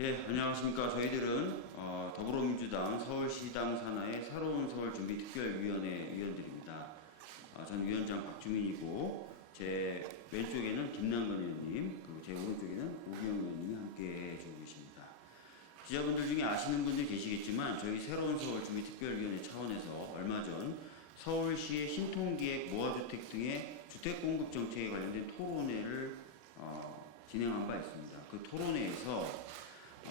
예, 안녕하십니까. 저희들은 더불어민주당 서울시당 산하의 새로운 서울 준비 특별위원회 위원들입니다. 저는 위원장 박주민이고 제 왼쪽에는 김남근 의원님, 그리고 제 오른쪽에는 오기영 의원님이 함께 해주고 계십니다. 기자분들 중에 아시는 분들 계시겠지만 저희 새로운 서울 준비 특별위원회 차원에서 얼마 전 서울시의 신통기획 모아주택 등의 주택공급 정책에 관련된 토론회를 진행한 바 있습니다. 그 토론회에서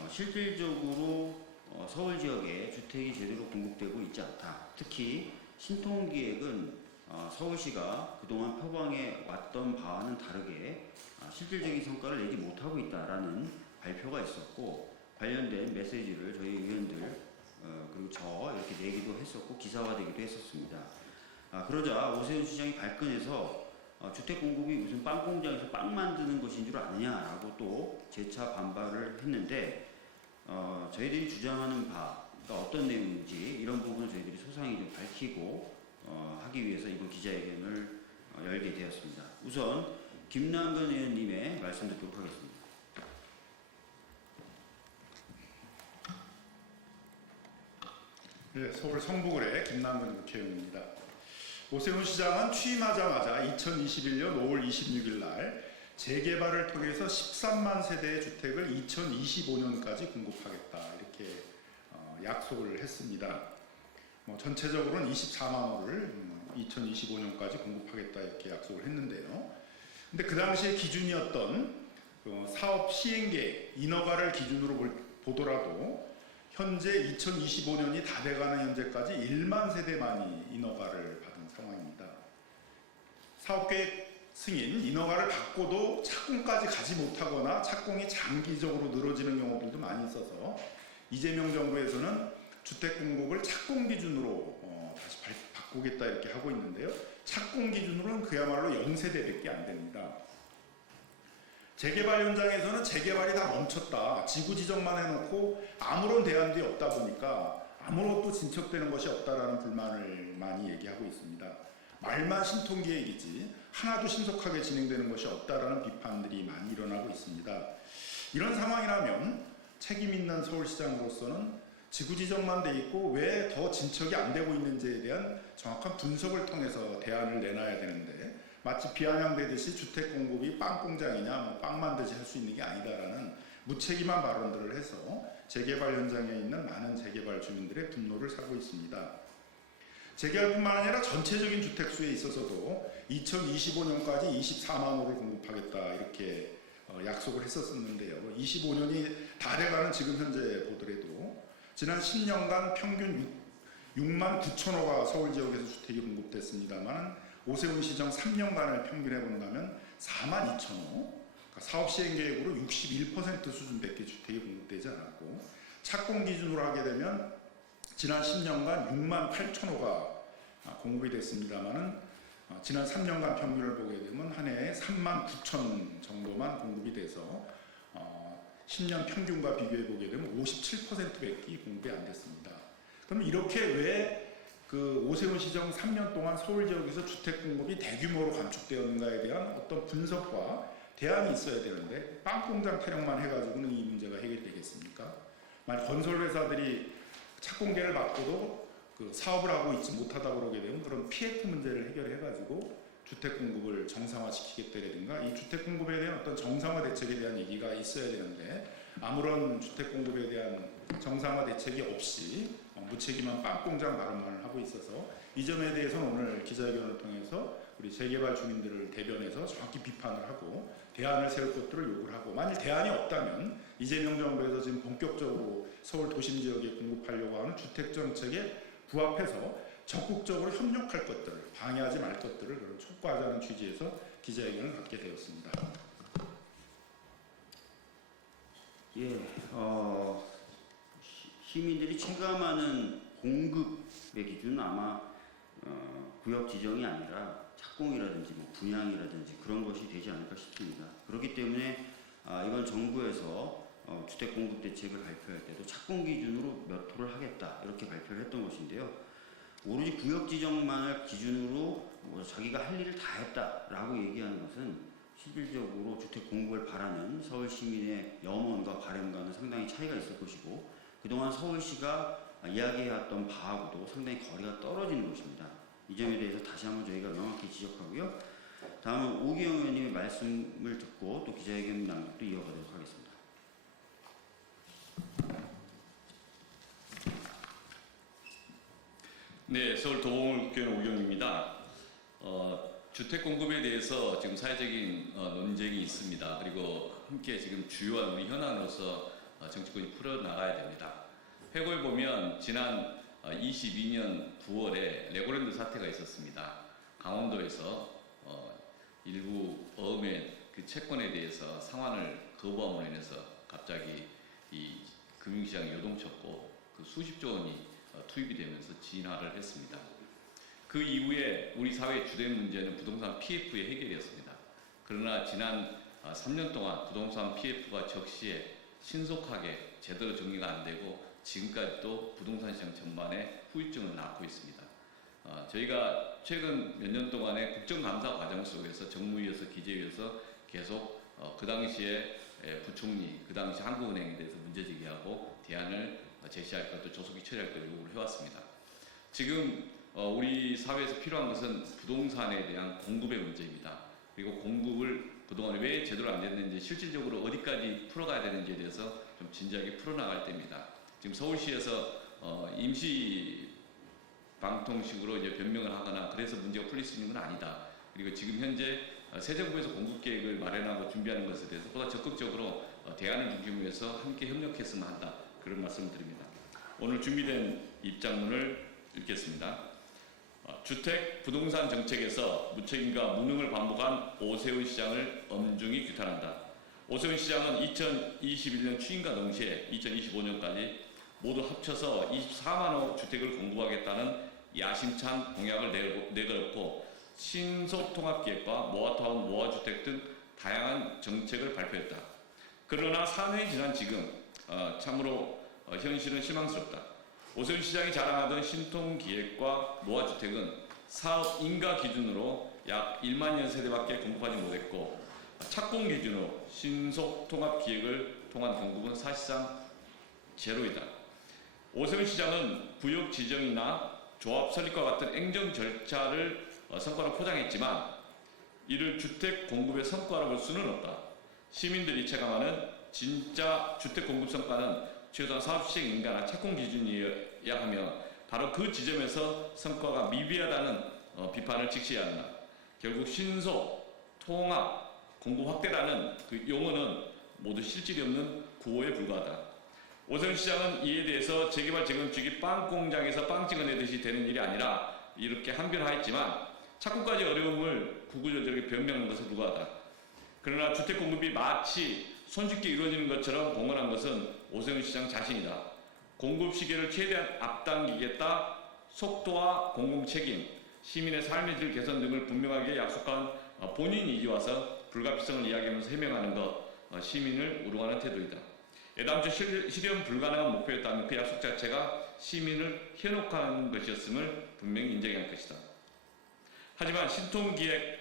실질적으로 서울 지역에 주택이 제대로 공급되고 있지 않다. 특히 신통기획은 서울시가 그동안 표방해 왔던 바와는 다르게 실질적인 성과를 내지 못하고 있다라는 발표가 있었고, 관련된 메시지를 저희 의원들 그리고 저 이렇게 내기도 했었고 기사화되기도 했었습니다. 그러자 오세훈 시장이 발끈해서 주택 공급이 무슨 빵 공장에서 빵 만드는 것인 줄 아느냐라고 또 재차 반발을 했는데, 저희들이 주장하는 바가 어떤 내용인지 이런 부분을 저희들이 소상히 좀 밝히고 하기 위해서 이번 기자회견을 열게 되었습니다. 우선 김남근 의원님의 말씀 듣도록 하겠습니다. 네, 서울 성북을의 김남근 국회의원입니다. 오세훈 시장은 취임하자마자 2021년 5월 26일 날 재개발을 통해서 13만 세대의 주택을 2025년까지 공급하겠다 이렇게 약속을 했습니다. 전체적으로는 24만 호를 2025년까지 공급하겠다 이렇게 약속을 했는데요. 근데 그 당시에 기준이었던 사업 시행계획 인허가를 기준으로 보더라도 현재 2025년이 다 돼가는 현재까지 1만 세대만이 인허가를 받은 상황입니다. 사업계획 승인, 인허가를 받고도 착공까지 가지 못하거나 착공이 장기적으로 늘어지는 경우들도 많이 있어서 이재명 정부에서는 주택 공급을 착공 기준으로 다시 바꾸겠다 이렇게 하고 있는데요. 착공 기준으로는 그야말로 0세대밖에 안 됩니다. 재개발 현장에서는 재개발이 다 멈췄다. 지구 지정만 해놓고 아무런 대안도 없다 보니까 아무것도 진척되는 것이 없다라는 불만을 많이 얘기하고 있습니다. 말만 신통기획이지 하나도 신속하게 진행되는 것이 없다라는 비판들이 많이 일어나고 있습니다. 이런 상황이라면 책임 있는 서울시장으로서는 지구 지정만 돼 있고 왜 더 진척이 안 되고 있는지에 대한 정확한 분석을 통해서 대안을 내놔야 되는데, 마치 비아냥대듯이 주택 공급이 빵 공장이냐 빵 만들지 할 수 있는 게 아니다라는 무책임한 발언들을 해서 재개발 현장에 있는 많은 재개발 주민들의 분노를 사고 있습니다. 재개발뿐만 아니라 전체적인 주택수에 있어서도 2025년까지 24만 호를 공급하겠다 이렇게 약속을 했었는데요. 25년이 다 돼가는 지금 현재 보더라도 지난 10년간 평균 6만 9천 호가 서울 지역에서 주택이 공급됐습니다만 오세훈 시정 3년간을 평균해 본다면 4만 2천 호, 그러니까 사업 시행 계획으로 61% 수준밖에 주택이 공급되지 않았고, 착공 기준으로 하게 되면 지난 10년간 6만 8천 호가 공급이 됐습니다만 지난 3년간 평균을 보게 되면 한 해에 3만 9천 정도만 공급이 돼서 10년 평균과 비교해 보게 되면 57%밖에 공급이 안 됐습니다. 그럼 이렇게 왜 그 오세훈 시정 3년 동안 서울 지역에서 주택 공급이 대규모로 감축되었는가에 대한 어떤 분석과 대안이 있어야 되는데, 빵 공장 타령만 해가지고는 이 문제가 해결되겠습니까? 만약 건설 회사들이 착공계를 받고도 그 사업을 하고 있지 못하다 그러게 되면 그런 PF 문제를 해결해가지고 주택 공급을 정상화시키겠다라든가 이 주택 공급에 대한 어떤 정상화 대책에 대한 얘기가 있어야 되는데, 아무런 주택 공급에 대한 정상화 대책이 없이 무책임한 빵 공장 발언만을 하고 있어서 이 점에 대해서는 오늘 기자회견을 통해서 우리 재개발 주민들을 대변해서 정확히 비판을 하고 대안을 세울 것들을 요구를 하고, 만일 대안이 없다면 이재명 정부에서 지금 본격적으로 서울 도심 지역에 공급하려고 하는 주택 정책에 부합해서 적극적으로 협력할 것들을, 방해하지 말 것들을 그런 촉구하자는 취지에서 기자회견을 갖게 되었습니다. 예, 시민들이 체감하는 공급의 기준은 아마 구역 지정이 아니라 착공이라든지 분양이라든지 그런 것이 되지 않을까 싶습니다. 그렇기 때문에 이번 정부에서 주택 공급 대책을 발표할 때도 착공 기준으로 몇 호를 하겠다 이렇게 발표를 했던 것인데요. 오로지 구역 지정만을 기준으로 자기가 할 일을 다 했다라고 얘기하는 것은 실질적으로 주택 공급을 바라는 서울 시민의 염원과 바람과는 상당히 차이가 있을 것이고 그동안 서울시가 이야기해왔던 바하고도 상당히 거리가 떨어지는 것입니다. 이 점에 대해서 다시 한번 저희가 명확히 지적하고요. 다음은 오기영 의원님의 말씀을 듣고 또 기자회견 낭독도 이어가도록 하겠습니다. 네, 서울 도봉구의원 오경입니다. 주택 공급에 대해서 지금 사회적인 논쟁이 있습니다. 그리고 함께 지금 주요한 우리 현안으로서 정치권이 풀어나가야 됩니다. 회고에 보면 지난 22년 9월에 레고랜드 사태가 있었습니다. 강원도에서 일부 어음의 그 채권에 대해서 상환을 거부함으로 인해서 갑자기 이 금융시장이 요동쳤고 그 수십조 원이 투입이 되면서 진화를 했습니다. 그 이후에 우리 사회의 주된 문제는 부동산 PF의 해결이었습니다. 그러나 지난 3년 동안 부동산 PF가 적시에 신속하게 제대로 정리가 안 되고 지금까지도 부동산 시장 전반에 후유증을 낳고 있습니다. 저희가 최근 몇 년 동안의 국정감사 과정 속에서 정무위에서 기재위에서 계속 그 당시에 부총리, 그 당시 한국은행에 대해서 문제제기하고 대안을 제시할 것도 조속히 처리할 것을 요구를 해왔습니다. 지금 우리 사회에서 필요한 것은 부동산에 대한 공급의 문제입니다. 그리고 공급을 그동안 왜 제대로 안 됐는지 실질적으로 어디까지 풀어가야 되는지에 대해서 좀 진지하게 풀어나갈 때입니다. 지금 서울시에서 임시 방통식으로 이제 변명을 하거나 그래서 문제가 풀릴 수 있는 건 아니다. 그리고 지금 현재 새 정부에서 공급 계획을 마련하고 준비하는 것에 대해서 보다 적극적으로 대안을 중심으로 해서 함께 협력했으면 한다. 그런 말씀을 드립니다. 오늘 준비된 입장문을 읽겠습니다. 주택 부동산 정책에서 무책임과 무능을 반복한 오세훈 시장을 엄중히 규탄한다. 오세훈 시장은 2021년 취임과 동시에 2025년까지 모두 합쳐서 24만 호 주택을 공급하겠다는 야심찬 공약을 내걸었고 신속 통합기획과 모아타운 모아주택 등 다양한 정책을 발표했다. 그러나 4년이 지난 지금 참으로 현실은 실망스럽다. 오세훈 시장이 자랑하던 신통기획과 모아주택은 사업 인가 기준으로 약 1만여 세대밖에 공급하지 못했고 착공 기준으로 신속 통합기획을 통한 공급은 사실상 제로이다. 오세훈 시장은 구역 지정이나 조합 설립과 같은 행정 절차를 성과로 포장했지만 이를 주택 공급의 성과로 볼 수는 없다. 시민들이 체감하는 진짜 주택 공급 성과는 최소한 사업 시행 인가나 착공 기준이어야 하며 바로 그 지점에서 성과가 미비하다는 비판을 직시해야 한다. 결국 신속, 통합, 공급 확대라는 그 용어는 모두 실질이 없는 구호에 불과하다. 오세훈 시장은 이에 대해서 재개발 재건축이 빵 공장에서 빵 찍어내듯이 되는 일이 아니라 이렇게 한변하였지만 착공까지 어려움을 구구절절하게 변명하는 것은 불과하다. 그러나 주택 공급이 마치 손쉽게 이루어지는 것처럼 공언한 것은 오세훈 시장 자신이다. 공급 시기를 최대한 앞당기겠다. 속도와 공공 책임, 시민의 삶의 질 개선 등을 분명하게 약속한 본인이 이제 와서 불가피성을 이야기하면서 해명하는 것, 시민을 우롱하는 태도이다. 애당초 실현 불가능한 목표였다면 그 약속 자체가 시민을 현혹하는 것이었음을 분명히 인정해야 할 것이다. 하지만 신통기획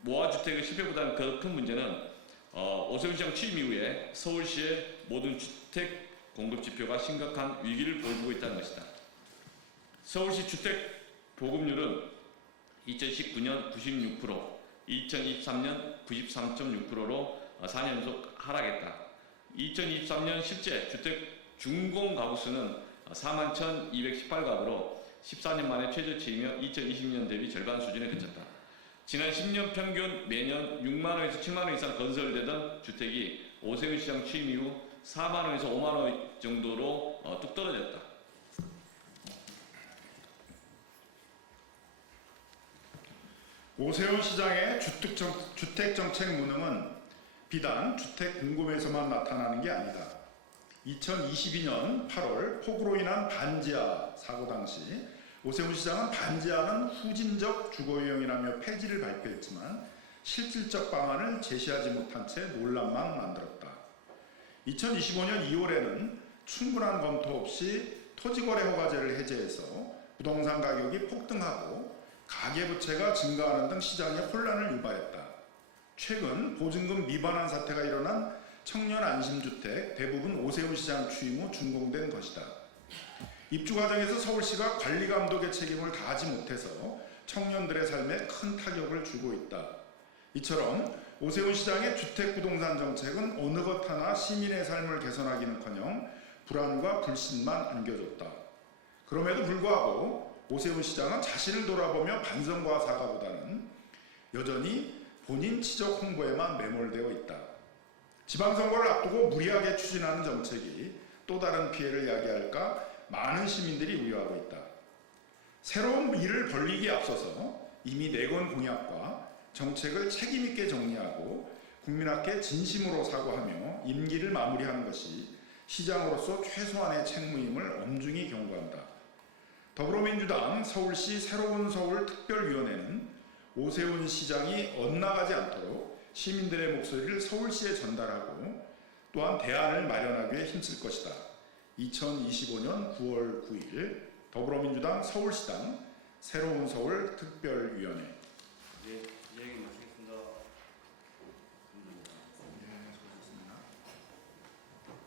모아주택의 실패보다는 더 큰 문제는 오세훈 시장 취임 이후에 서울시의 모든 주택 공급 지표가 심각한 위기를 보여주고 있다는 것이다. 서울시 주택 보급률은 2019년 96%, 2023년 93.6%로 4년 연속 하락했다. 2023년 실제 주택 준공 가구 수는 41,218가구로 14년 만에 최저치이며 2020년 대비 절반 수준에 그쳤다. 지난 10년 평균 매년 6만원에서 7만원 이상 건설되던 주택이 오세훈 시장 취임 이후 4만원에서 5만원 정도로 뚝 떨어졌다. 오세훈 시장의 주택정책 무능은 비단 주택 공급에서만 나타나는 게 아니다. 2022년 8월 폭우로 인한 반지하 사고 당시 오세훈 시장은 반지하는 후진적 주거유형이라며 폐지를 발표했지만 실질적 방안을 제시하지 못한 채 논란만 만들었다. 2025년 2월에는 충분한 검토 없이 토지거래 허가제를 해제해서 부동산 가격이 폭등하고 가계부채가 증가하는 등 시장에 혼란을 유발했다. 최근 보증금 미반환 사태가 일어난 청년 안심주택 대부분 오세훈 시장 취임 후 준공된 것이다. 입주 과정에서 서울시가 관리 감독의 책임을 다하지 못해서 청년들의 삶에 큰 타격을 주고 있다. 이처럼 오세훈 시장의 주택부동산 정책은 어느 것 하나 시민의 삶을 개선하기는커녕 불안과 불신만 안겨줬다. 그럼에도 불구하고 오세훈 시장은 자신을 돌아보며 반성과 사과보다는 여전히 본인 치적 홍보에만 매몰되어 있다. 지방선거를 앞두고 무리하게 추진하는 정책이 또 다른 피해를 야기할까 많은 시민들이 우려하고 있다. 새로운 일을 벌리기에 앞서서 이미 내건 공약과 정책을 책임있게 정리하고 국민께 진심으로 사과하며 임기를 마무리하는 것이 시장으로서 최소한의 책무임을 엄중히 경고한다. 더불어민주당 서울시 새로운 서울 특별위원회는 오세훈 시장이 엇나가지 않도록 시민들의 목소리를 서울시에 전달하고 또한 대안을 마련하기 위해 힘쓸 것이다. 2025년 9월 9일 더불어민주당 서울시당 새로운 서울 특별위원회. 네, 이야기 마치겠습니다.